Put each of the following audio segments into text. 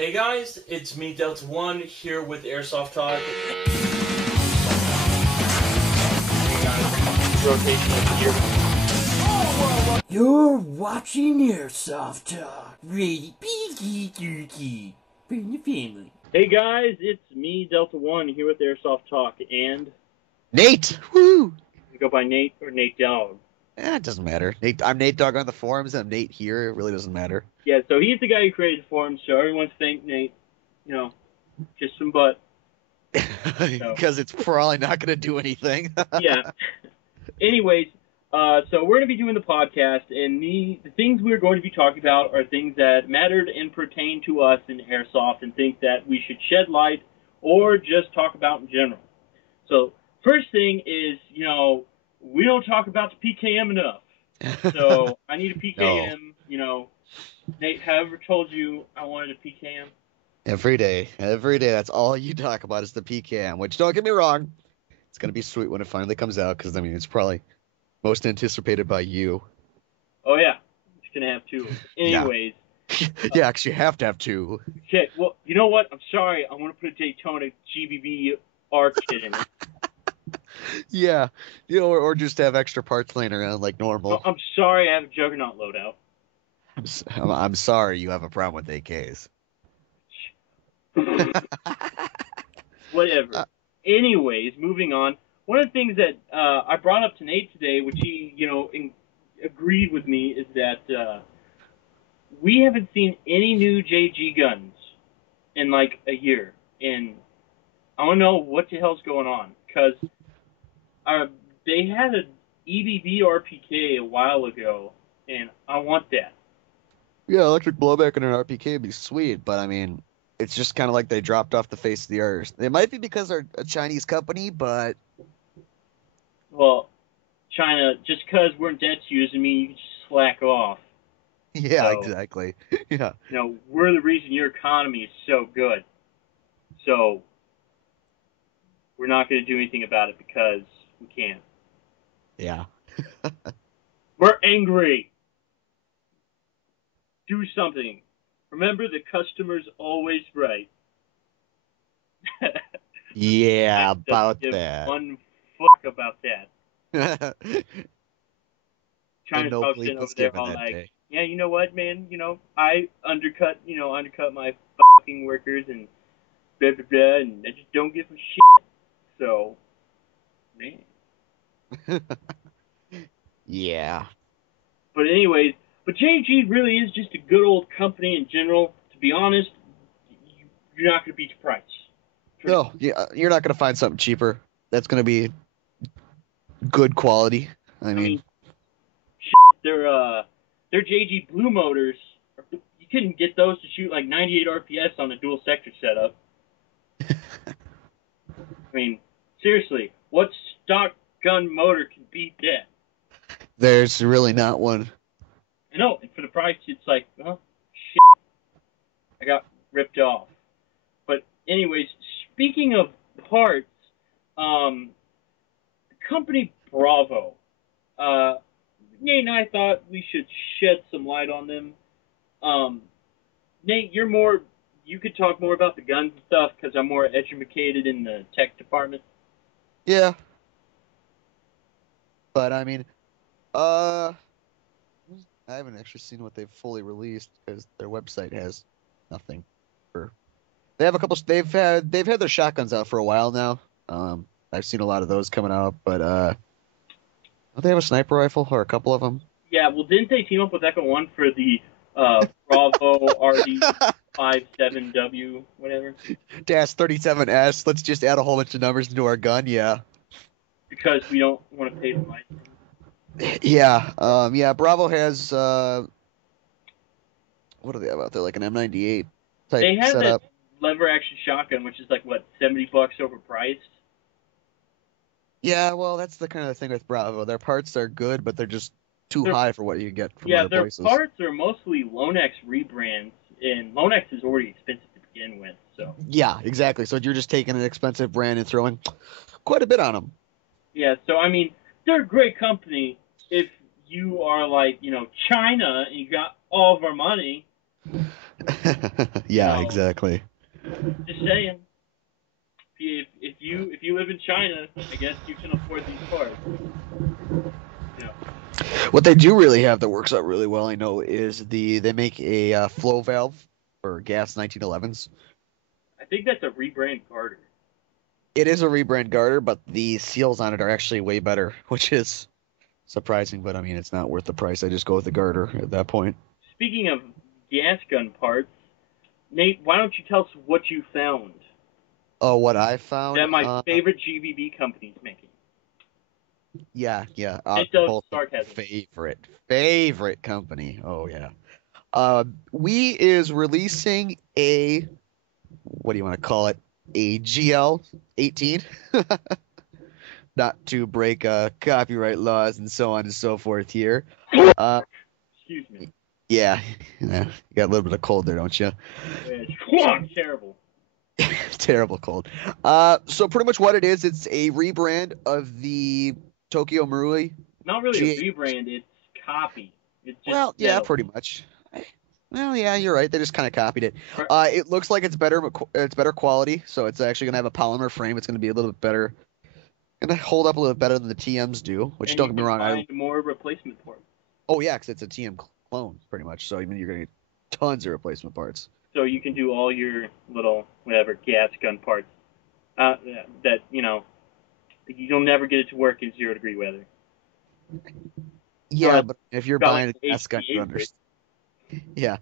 Hey guys, it's me, Delta One, here with Airsoft Talk. Hey guys, rotation of gear. You're watching Airsoft Talk. Ready, geeky. Bring your family. Hey guys, it's me, Delta One, here with Airsoft Talk, and Nate! Woo! you go by Nate or Nate Dog. It doesn't matter. I'm Nate Dog on the forums, and I'm Nate here. It really doesn't matter. Yeah, so he's the guy who created the forum, so everyone's thank Nate. You know, just some butt. Because it's probably not going to do anything. Yeah. Anyways, so we're going to be doing the podcast, and the things we're going to be talking about are things that mattered and pertain to us in Airsoft and think that we should shed light or just talk about in general. So, first thing is, you know, we don't talk about the PKM enough. So, I need a PKM, No. You know. Nate, have I ever told you I wanted a PKM? Every day. That's all you talk about is the PKM, which, don't get me wrong, it's going to be sweet when it finally comes out, because, I mean, it's probably most anticipated by you. Oh, yeah. I'm just going to have two. Anyways. Yeah, actually, you have to have two. Okay, well, you know what? I'm sorry. I want to put a Daytona GBB R kit in it. Yeah, you know, or just have extra parts laying around like normal. I'm sorry I have a Juggernaut loadout. I'm sorry you have a problem with AKs. Whatever. Anyways, moving on. One of the things that I brought up to Nate today, which he, you know, agreed with me, is that we haven't seen any new JG guns in like a year, and I don't know what the hell's going on, because they had an EBB RPK a while ago, and I want that. Yeah, electric blowback in an RPK would be sweet, but I mean, it's just kind of like they dropped off the face of the earth. It might be because they're a Chinese company, but... Well, China, just because we're in debt to you doesn't mean you can just slack off. Yeah, So, exactly. Yeah. You know, we're the reason your economy is so good. So, we're not going to do anything about it because we can't. Yeah. We're angry. Do something. Remember, the customer's always right. Yeah, I about give that. one fuck about that. China's no probably bleep sitting over was there given all that like, day. yeah, you know what, man? You know, I undercut my fucking workers and blah, blah, blah, and I just don't give a shit. So, man. Yeah. But anyways, but JG really is just a good old company in general. To be honest, you're not going to beat the price. No, yeah, you're not going to find something cheaper that's going to be good quality. I mean their JG Blue motors, you couldn't get those to shoot like 98 RPS on a dual sector setup. I mean, seriously, what stock gun motor can beat that? there's really not one. I know, and for the price, it's like, oh, shit, I got ripped off. But anyways, speaking of parts, the company Bravo, Nate and I thought we should shed some light on them. Nate, you could talk more about the guns and stuff because I'm more educated in the tech department. Yeah. But I mean, I haven't actually seen what they've fully released because their website has nothing. They have a couple. They've had their shotguns out for a while now. I've seen a lot of those coming out, but don't they have a sniper rifle or a couple of them? Yeah, well, didn't they team up with Echo One for the Bravo RD57W whatever? Dash 37S. Let's just add a whole bunch of numbers into our gun. Yeah. Because we don't want to pay the license. Yeah. Yeah. Bravo has what do they have out there? Like an M98 type They have setup. that lever action shotgun, which is like what, $70 overpriced. Yeah, well, that's the kind of thing with Bravo. Their parts are good, but they're just too high for what you get from other their places. parts are mostly Lonex rebrands, and Lonex is already expensive to begin with. So Yeah, exactly. So you're just taking an expensive brand and throwing quite a bit on them. yeah, so I mean, they're a great company if you are like, you know, China and you got all of our money. Yeah, know, exactly. just saying. If you live in China, I guess you can afford these parts. You know, What they do really have that works out really well, I know, is they make a flow valve for gas 1911s. I think that's a rebrand Carter. It is a rebrand garter, but the seals on it are actually way better, which is surprising. But I mean, it's not worth the price. I just go with the garter at that point. Speaking of gas gun parts, Nate, why don't you tell us what you found Oh, what I found? that my favorite GBB company's making? Yeah, yeah, Hint of both of sarcasm. favorite company. Oh yeah. We is releasing a, what do you want to call it? A GL18. Not to break copyright laws and so on and so forth here. Uh, Excuse me. yeah, yeah, you got a little bit of cold there, don't you? It's terrible. Terrible cold. So pretty much what it is, it's a rebrand of the Tokyo Marui Not really a G. rebrand, it's copy. It's just Well, yeah, metal. pretty much. Well, yeah, you're right. They just kind of copied it. Or- It looks like it's better quality, so it's actually gonna have a polymer frame. It's gonna be a little bit better, gonna hold up a little bit better than the TMs do. Which And don't you get me can wrong, find more replacement parts. oh yeah, 'cause it's a TM clone, pretty much. So even you're gonna get tons of replacement parts. So you can do all your little, whatever, gas gun parts. Uh, that, you'll never get it to work in 0-degree weather. Yeah, Unless but if you're you've got, buying like, a gas gun, you HPA brick. understand. Yeah,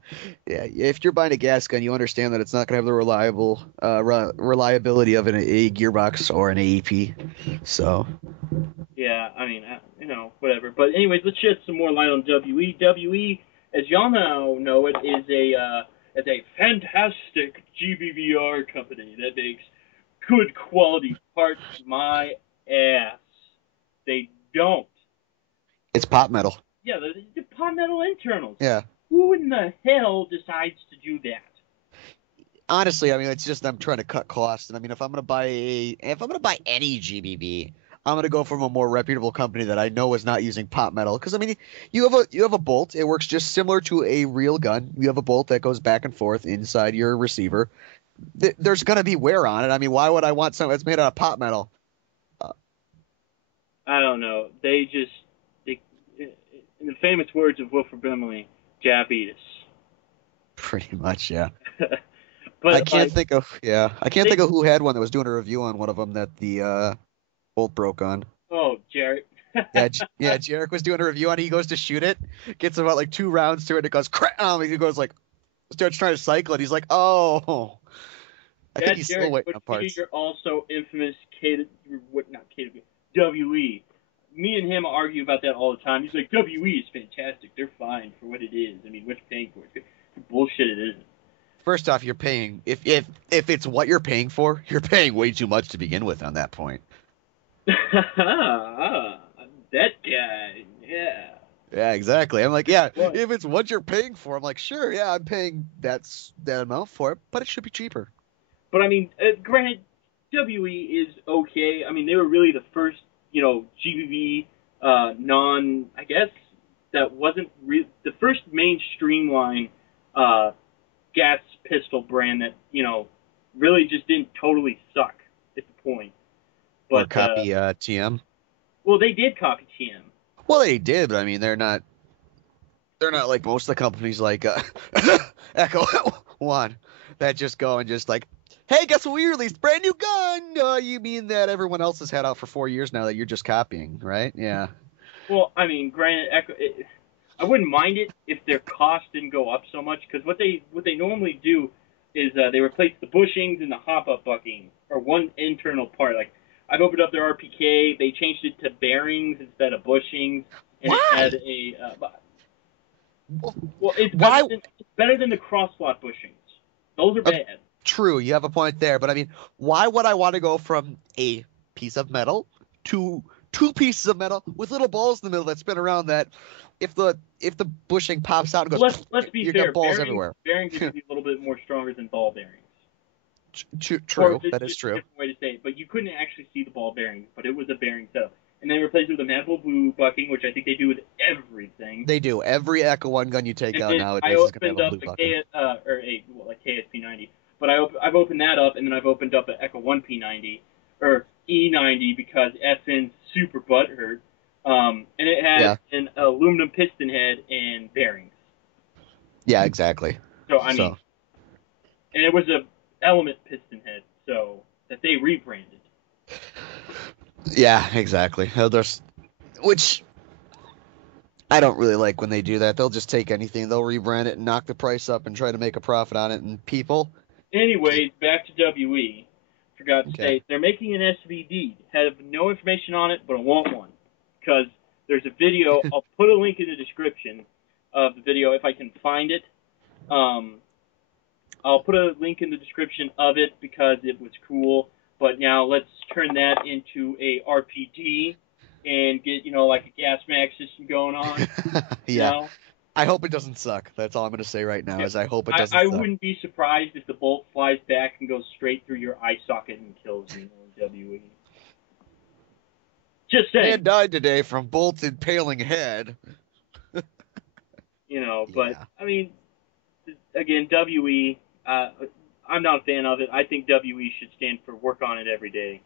yeah. If you're buying a gas gun, you understand that it's not gonna have the reliability of a gearbox or an AEP. So Yeah, I mean, whatever. But anyways, let's shed some more light on WE. WE, as y'all now know, it is a fantastic GBVR company that makes good quality parts. My ass, they don't. it's pop metal. Yeah, the pot metal internals. Yeah. Who in the hell decides to do that? Honestly, I mean, it's just I'm trying to cut costs, and I mean, if I'm gonna buy any GBB, I'm gonna go from a more reputable company that I know is not using pot metal. Because I mean, you have a bolt. It works just similar to a real gun. You have a bolt that goes back and forth inside your receiver. There's gonna be wear on it. I mean, why would I want something that's made out of pot metal? Uh, I don't know. They, in the famous words of Wilford Brimley, diabetes. Pretty much, yeah. But I can't think of they, who had one that was doing a review on one of them that the bolt broke on. oh, Jared. Yeah, yeah. Jarek was doing a review on it. He goes to shoot it, gets about like 2 rounds to it, and it goes crack. He goes like, starts trying to cycle it. He's like, oh, I Yeah, think he's still Jared, waiting but on parts. you're also infamous not KW, WE. Me and him argue about that all the time. He's like, WE is fantastic. They're fine for what it is. I mean, what you're paying for it. Bullshit it isn't. First off, you're paying if it's what you're paying for, you're paying way too much to begin with on that point. That guy, yeah. Yeah, exactly. I'm like, yeah, What? if it's what you're paying for, I'm like, sure, yeah, I'm paying that amount for it, but it should be cheaper. But I mean, granted, WE is okay. I mean, they were really the first, GBB I guess that wasn't the first main streamline gas pistol brand that really just didn't totally suck at the point. Or But copy TM. well, they did copy TM. Well, they did, but I mean, they're not like most of the companies like Echo One that just go and just like, hey, guess what we released? Brand new gun. You mean that everyone else has had out for 4 years now that you're just copying, right? Yeah. Well, I mean, granted, I wouldn't mind it if their cost didn't go up so much, because what they normally do is they replace the bushings and the hop-up bucking, or one internal part. Like, I've opened up their RPK, they changed it to bearings instead of bushings, and Why? it had a well, it's Why? better than the cross-slot bushings. Those are bad. True, you have a point there, but I mean, why would I want to go from a piece of metal to two pieces of metal with little balls in the middle that spin around that if the bushing pops out and goes, Let's be you fair. got balls everywhere. Bearings are going to be a little bit more stronger than ball bearings. True, that is Just a true. different way to say it, but you couldn't actually see the ball bearings, but it was a bearing setup. and then replace it with a manifold blue bucking, which I think they do with everything. They do. Every Echo One gun you take And out then nowadays I is going to have opened a up blue a bucking. KSP90, but I've opened that up, and then I've opened up an Echo One P90 or E90 because FN's super butthurt, and it has an aluminum piston head and bearings. Yeah, exactly. So I mean, and it was a Element piston head, so that they rebranded. Yeah, exactly. Which I don't really like when they do that. They'll just take anything, they'll rebrand it and knock the price up and try to make a profit on it. And people. Anyways, back to WE. Forgot to say they're making an SVD. Have no information on it, but I want one because there's a video. I'll put a link in the description of the video if I can find it. I'll put a link in the description of it because it was cool. But now let's turn that into a RPG and get, like a gas max system going on. Yeah. You know? I hope it doesn't suck. That's all I'm going to say right now is I hope it doesn't I suck. wouldn't be surprised if the bolt flies back and goes straight through your eye socket and kills you in WE. Just saying. Man died today from bolt impaling head. But, I mean, again, WE, I'm not a fan of it. I think WE should stand for work on it every day.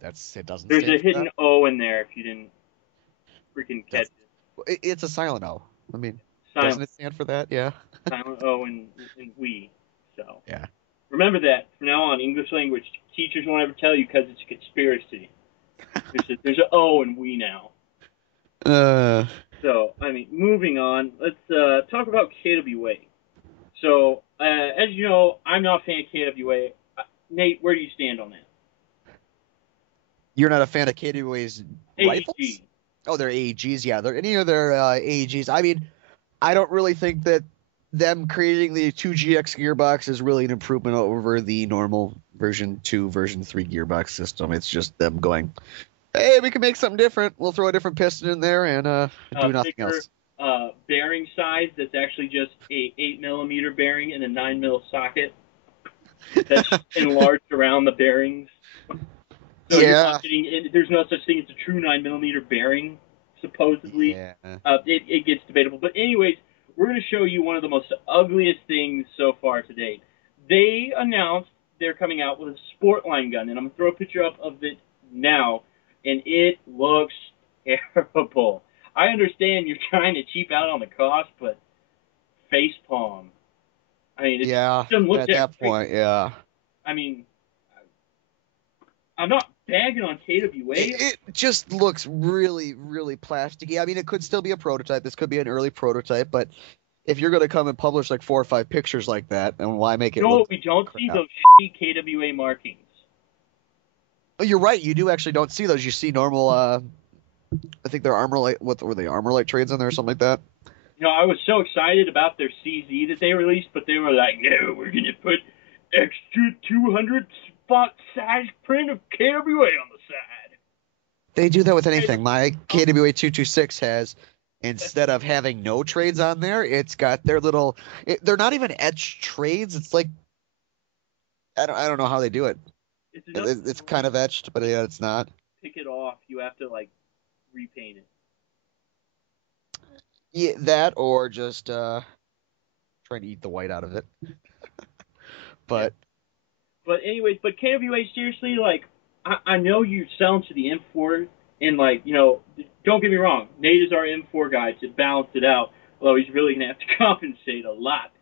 It doesn't. There's a hidden O in there if you didn't freaking catch it. It's a silent O. I mean, Silent. doesn't it stand for that? Yeah. Silent O in we. So yeah. Remember that from now on. English language teachers won't ever tell you because it's a conspiracy. There's an O in we now. So I mean, moving on. Let's talk about KWA. So as you know, I'm not a fan of KWA. Nate, where do you stand on that? You're not a fan of KWA's rifles? AEG. Oh, they're AEGs, yeah. Any of their AEGs. I mean, I don't really think that them creating the 2GX gearbox is really an improvement over the normal version 2, version 3 gearbox system. It's just them going, hey, we can make something different. We'll throw a different piston in there and do nothing else. Bearing size that's actually just a 8mm bearing and a 9mm socket that's enlarged around the bearings. So yeah. There's no such thing as a true 9mm bearing, supposedly. Yeah. It gets debatable. But anyways, we're going to show you one of the most ugliest things so far to date. They announced they're coming out with a sport line gun, and I'm going to throw a picture up of it now, and it looks terrible. I understand you're trying to cheap out on the cost, but facepalm. I mean, at that point, yeah. I mean, I'm not bagging on KWA. It just looks really, really plasticky. I mean, it could still be a prototype. This could be an early prototype, but if you're going to come and publish like 4 or 5 pictures like that, then why make it look we don't see those shitty KWA markings. Oh, you're right. You do actually don't see those. You see normal, I think they're Armor Light, what were they, Armor Light trades on there or something like that? I was so excited about their CZ that they released, but they were like, no, we're going to put extra 200 spot size print of KWA on the side. They do that with anything. My KWA 226 has, instead of having no trades on there, it's got their little, they're not even etched trades. It's like, I don't know how they do it. It's kind of etched, but yeah, it's not. Pick it off. You have to, repaint it. Yeah, that or just trying to eat the white out of it. But anyways, KWA, seriously, I know you're selling to the M4, and don't get me wrong, Nate is our M4 guy to balance it out, although he's really going to have to compensate a lot.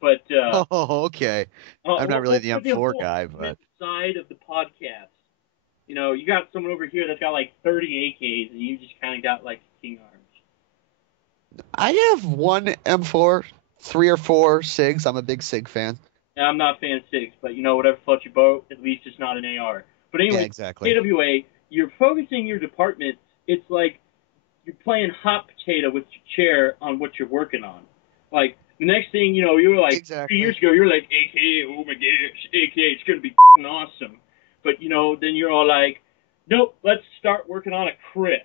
But okay. I'm not really the M4 guy, but side of the podcast, you got someone over here that's got 30 AKs, and you just kind of got King Arms. I have one M4, 3 or 4 SIGs. I'm a big SIG fan. Yeah, I'm not a fan of SIGs, but whatever floats your boat, at least it's not an AR. But anyway, yeah, exactly. KWA, you're focusing your department. It's like you're playing hot potato with your chair on what you're working on. The next thing you know, you were exactly. 3 years ago, you're like, AK, oh my gosh, AK, it's going to be awesome. But, then you're all like, nope, let's start working on a Chris.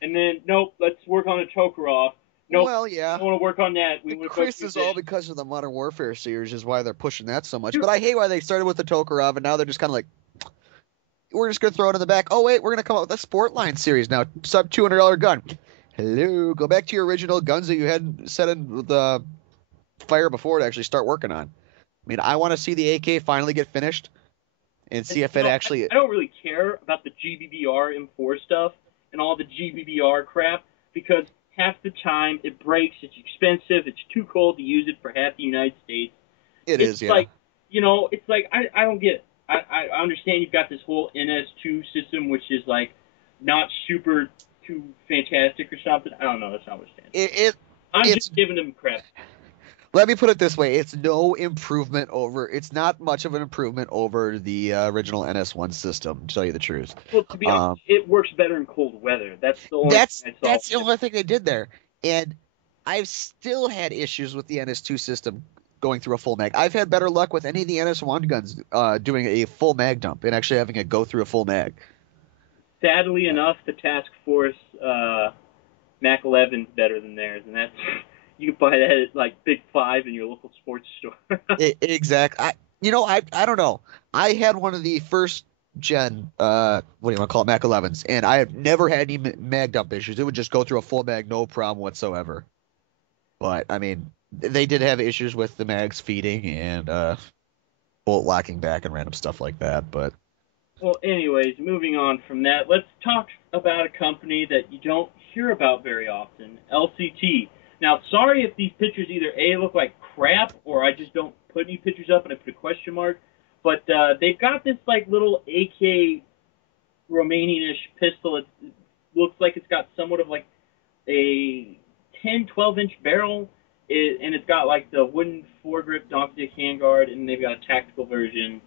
And then, nope, let's work on a Tokarev. Nope, well, yeah. I want to work on that. The Chris is all because of the Modern Warfare series is why they're pushing that so much. But I hate why they started with the Tokarev, and now they're just kind of like, we're just gonna throw it in the back. Oh wait, we're gonna come out with a sport line series now, sub $200 gun. Hello, go back to your original guns that you had set in the fire before to actually start working on. I mean, I want to see the AK finally get finished and see if it actually. I don't really care about the GBBR M4 stuff and all the GBBR crap because half the time it breaks, it's expensive, it's too cold to use it for half the United States. It's like, it's like I don't get it. I understand you've got this whole NS2 system, which is like not super too fantastic or something. I don't know. That's not what it stands. I'm just giving them crap. Let me put it this way: it's no improvement over. It's not much of an improvement over the original NS1 system. To tell you the truth. Well, to be honest, it works better in cold weather. That's the only. That's the only thing they did there, and I've still had issues with the NS2 system going through a full mag. I've had better luck with any of the NS1 guns doing a full mag dump and actually having it go through a full mag. Sadly enough, the Task Force Mac 11's better than theirs, and that's you can buy that at like Big Five in your local sports store. Exactly. I don't know. I had one of the first gen what do you want to call it, Mac 11s, and I have never had any mag dump issues. It would just go through a full mag, no problem whatsoever. But I mean, they did have issues with the mags feeding and bolt locking back and random stuff like that. But well, anyways, moving on from that, let's talk about a company that you don't hear about very often, LCT. Now, sorry if these pictures either A, look like crap, or I just don't put any pictures up and I put a question mark, but they've got this like little AK Romanian-ish pistol. It looks like it's got somewhat of like a 10, 12-inch barrel, and it's got like the wooden foregrip donkey handguard, and they've got a tactical version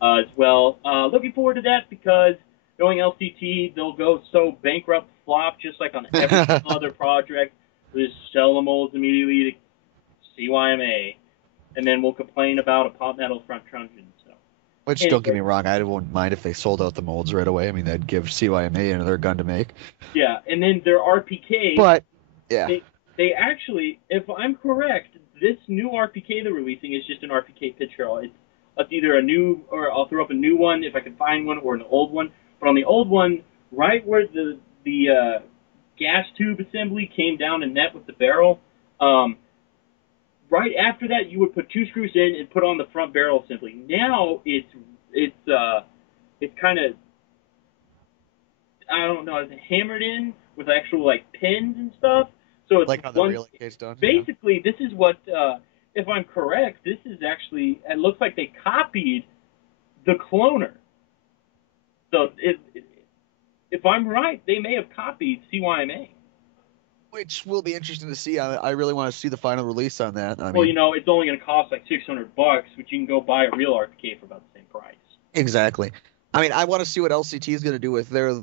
as well. Looking forward to that because knowing LCT, they'll go so bankrupt flop just like on every other project. We'll just sell the molds immediately to CYMA, and then we'll complain about a pop metal front truncheon. So. Which, don't get me wrong, I wouldn't mind if they sold out the molds right away. I mean, that'd give CYMA another gun to make. Yeah, and then their RPK. But, yeah. They actually, if I'm correct, this new RPK they're releasing is just an RPK pit trail. It's either a new, or I'll throw up a new one if I can find one, or an old one. But on the old one, right where the gas tube assembly came down and met with the barrel, right after that you would put two screws in and put on the front barrel assembly. Now it's kind of, I don't know, it's hammered in with actual like pins and stuff. So it's like how the real AK's done. Basically, yeah. This is what, if I'm correct, this is actually, it looks like they copied the cloner. So if I'm right, they may have copied CYMA. Which will be interesting to see. I really want to see the final release on that. Well, it's only going to cost like $600, which you can go buy a real RPK for about the same price. Exactly. I mean, I want to see what LCT is going to do with their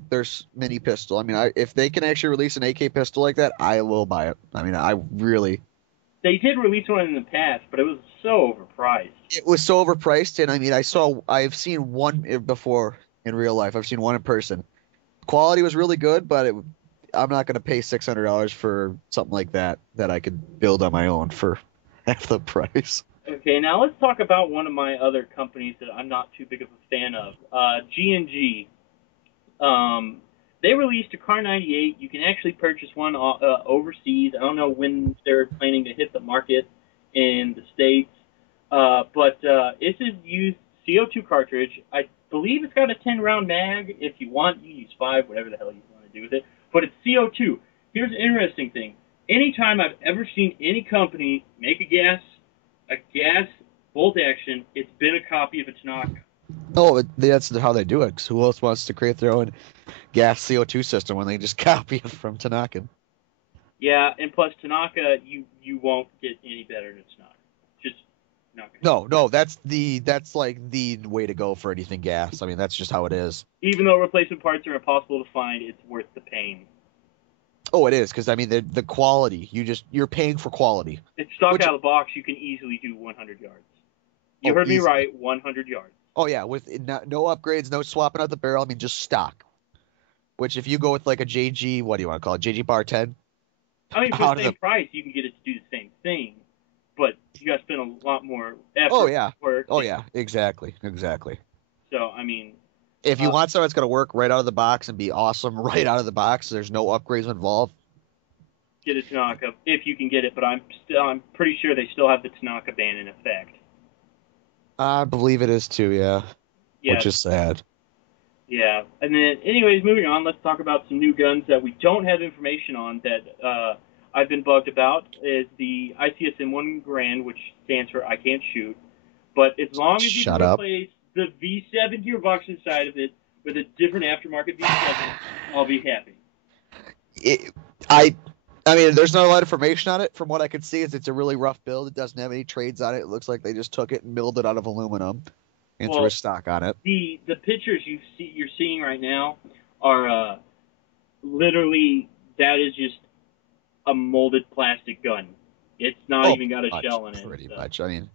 mini pistol. I mean, if they can actually release an AK pistol like that, I will buy it. I mean, I really. They did release one in the past, but it was so overpriced. It was so overpriced, and I mean, I've seen one before in real life. I've seen one in person. Quality was really good, but I'm not going to pay $600 for something like that I could build on my own for half the price. Okay, now let's talk about one of my other companies that I'm not too big of a fan of, G&G. They released a Car 98. You can actually purchase one overseas. I don't know when they're planning to hit the market in the States, but it's a used CO2 cartridge. I believe it's got a 10-round mag. If you want, you can use 5, whatever the hell you want to do with it. But it's CO2. Here's an interesting thing. Anytime I've ever seen any company make a gas bolt action, it's been a copy of a Tanaka. Oh, that's how they do it. 'Cause who else wants to create their own gas CO2 system when they just copy it from Tanaka? Yeah, and plus Tanaka, you won't get any better than Tanaka. Just not gonna. No, that's like the way to go for anything gas. I mean, that's just how it is. Even though replacement parts are impossible to find, it's worth the pain. Oh, it is, because I mean the quality. You're paying for quality. It's stock out of the box. You can easily do 100 yards. You heard me right, 100 yards. Oh yeah, with no upgrades, no swapping out the barrel. I mean, just stock. Which if you go with like a JG, what do you want to call it? JG Bar 10. I mean, for the same price, you can get it to do the same thing, but you got to spend a lot more effort. Oh yeah. Work. Oh yeah. Exactly. So I mean. If you want something that's going to work right out of the box and be awesome right out of the box, there's no upgrades involved. Get a Tanaka if you can get it, but I'm pretty sure they still have the Tanaka ban in effect. I believe it is too, yeah. Yeah. Which is sad. Yeah. And then, anyways, moving on, let's talk about some new guns that we don't have information on that I've been bugged about. Is the ICSM 1 Grand, which stands for I Can't Shoot. But as long as you can replace the V7 gearbox inside of it with a different aftermarket V7, I'll be happy. I mean, there's not a lot of information on it. From what I can see, it's a really rough build. It doesn't have any trades on it. It looks like they just took it and milled it out of aluminum and threw a stock on it. The pictures you're seeing right now are literally, that is just a molded plastic gun. It's not even got a shell in it. Pretty much. I mean,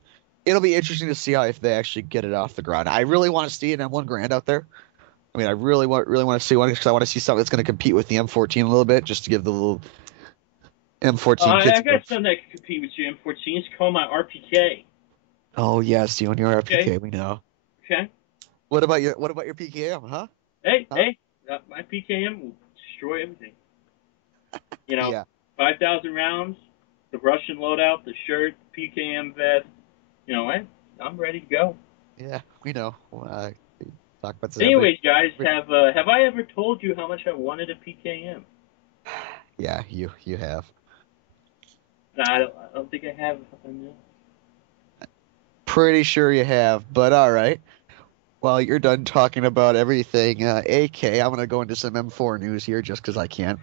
it'll be interesting to see if they actually get it off the ground. I really want to see an M1 Grand out there. I mean, I really want to see one because I want to see something that's going to compete with the M14 a little bit, just to give the little M14 kids. I got something that can compete with your M14. It's called my RPK. Oh yes, you and your RPK, we know. Okay. What about your PKM, huh? Hey, my PKM will destroy everything. You know, Yeah. 5,000 rounds, the Russian loadout, the shirt, PKM vest. You know, I'm ready to go. Yeah, we know. Talk about anyways, guys, have I ever told you how much I wanted a PKM? Yeah, you have. No, I don't think I have. Pretty sure you have, but all right. Well, you're done talking about everything. AK, I'm going to go into some M4 news here just because I can.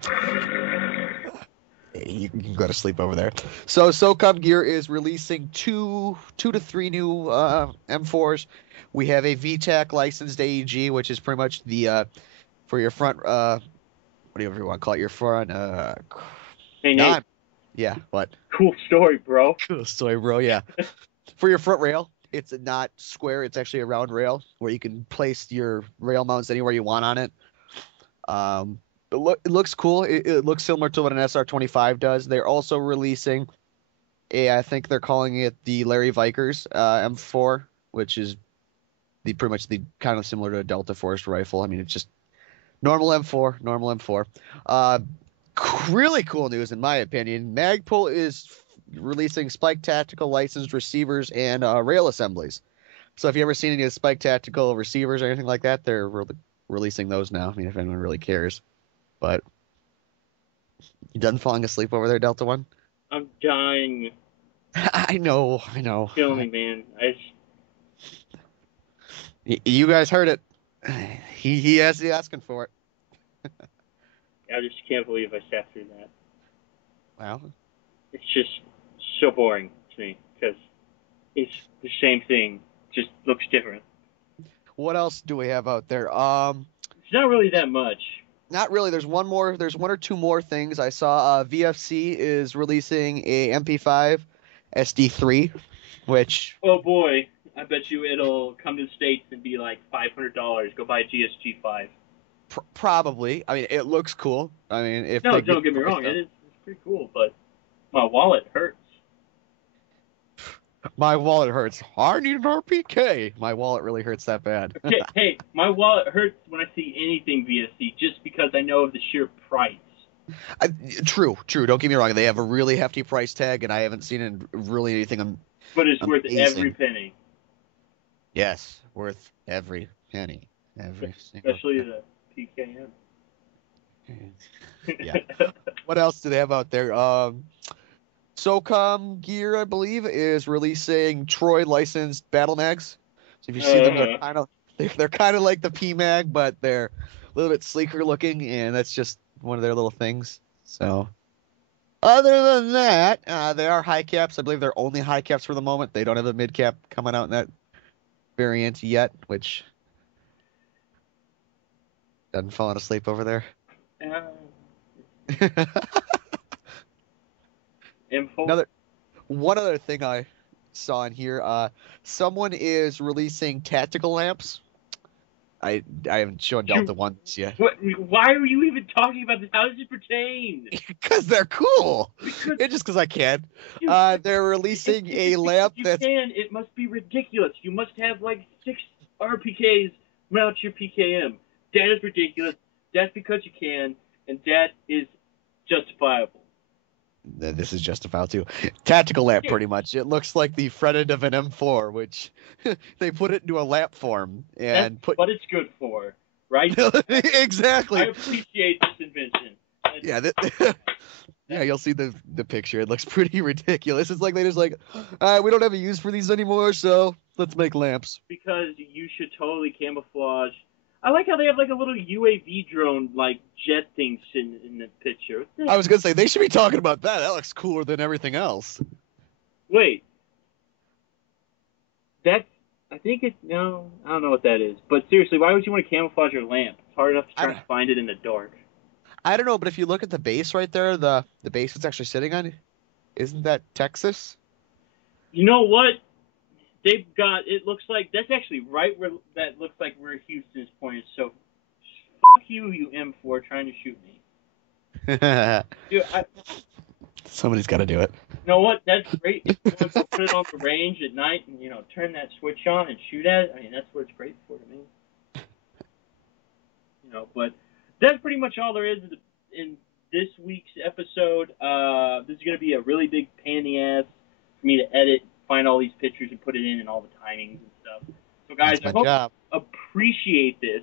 You can go to sleep over there. So, SOCOM Gear is releasing two to three new M4s. We have a VTAC licensed AEG, which is pretty much the for your front, whatever you want to call it, your front. Hey, Nate. Yeah, what? Cool story, bro. Cool story, bro. Yeah. For your front rail, it's not square. It's actually a round rail where you can place your rail mounts anywhere you want on it. It looks cool. It looks similar to what an SR25 does. They're also releasing I think they're calling it the Larry Vikers M4, which is pretty much the kind of similar to a Delta Force rifle. I mean, it's just normal M4. Really cool news in my opinion. Magpul is releasing Spike Tactical licensed receivers and rail assemblies. So if you ever seen any of the Spike Tactical receivers or anything like that, they're releasing those now. I mean, if anyone really cares. But you done falling asleep over there, Delta One? I'm dying. I know. Kill me, man. You guys heard it. He has the asking for it. I just can't believe I sat through that. Wow. It's just so boring to me because it's the same thing, just looks different. What else do we have out there? It's not really that much. Not really. There's one or two more things. I saw VFC is releasing a MP5 SD3, which... Oh boy, I bet you it'll come to the States and be like $500. Go buy a GSG5. Probably. I mean, it looks cool. I mean, don't get me wrong, it's pretty cool, but my wallet hurts. My wallet hurts. I need an RPK. My wallet really hurts that bad. hey, my wallet hurts when I see anything VSC just because I know of the sheer price. True. Don't get me wrong. They have a really hefty price tag, and I haven't seen really anything. But it's amazing. Worth every penny. Yes, worth every penny. Especially the PKM. Yeah. What else do they have out there? SOCOM Gear, I believe, is releasing Troy licensed battle mags. So if you see them, they're kind of like the PMag, but they're a little bit sleeker looking, and that's just one of their little things. So, other than that, they are high caps. I believe they're only high caps for the moment. They don't have a mid cap coming out in that variant yet, which doesn't fall asleep over there. One other thing I saw in here, someone is releasing tactical lamps. I haven't shown Delta Ones yet. Why are you even talking about this? How does it pertain? Because they're cool. It's just because I can. They're releasing a lamp that's... It must be ridiculous. You must have like 6 RPKs mount your PKM. That is ridiculous. That's because you can, and that is justifiable. This is justifiable too. Tactical lamp, pretty much. It looks like the front end of an M4, which they put it into a lamp form and That's what it's good for, right? Exactly. I appreciate this invention. Yeah, yeah, you'll see the picture. It looks pretty ridiculous. It's like they just like, we don't have a use for these anymore, so let's make lamps. Because you should totally camouflage. I like how they have like a little UAV drone, like jet thing sitting in the picture. I was gonna say they should be talking about that. That looks cooler than everything else. Wait, that's. I think it's no. I don't know what that is. But seriously, why would you want to camouflage your lamp? It's hard enough to try to find it in the dark. I don't know, but if you look at the base right there, the base it's actually sitting on, isn't that Texas? You know what? They've got. It looks like that's actually right where that looks like where Houston's pointed. So, fuck you, you M4, trying to shoot me. Dude, Somebody's got to do it. You know what? That's great. If you want to put it on the range at night and turn that switch on and shoot at it. I mean, that's what it's great for to me. But that's pretty much all there is in this week's episode. This is going to be a really big pain in the ass for me to edit, find all these pictures and put it in and all the timings and stuff. So guys, I hope you appreciate this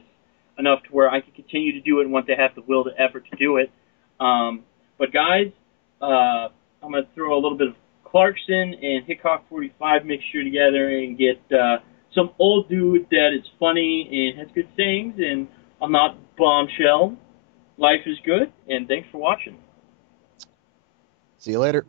enough to where I can continue to do it and want to have the will to effort to do it. But guys, I'm going to throw a little bit of Clarkson and Hickok 45 mixture together and get some old dude that is funny and has good sayings, and I'm not bombshell. Life is good, and thanks for watching. See you later.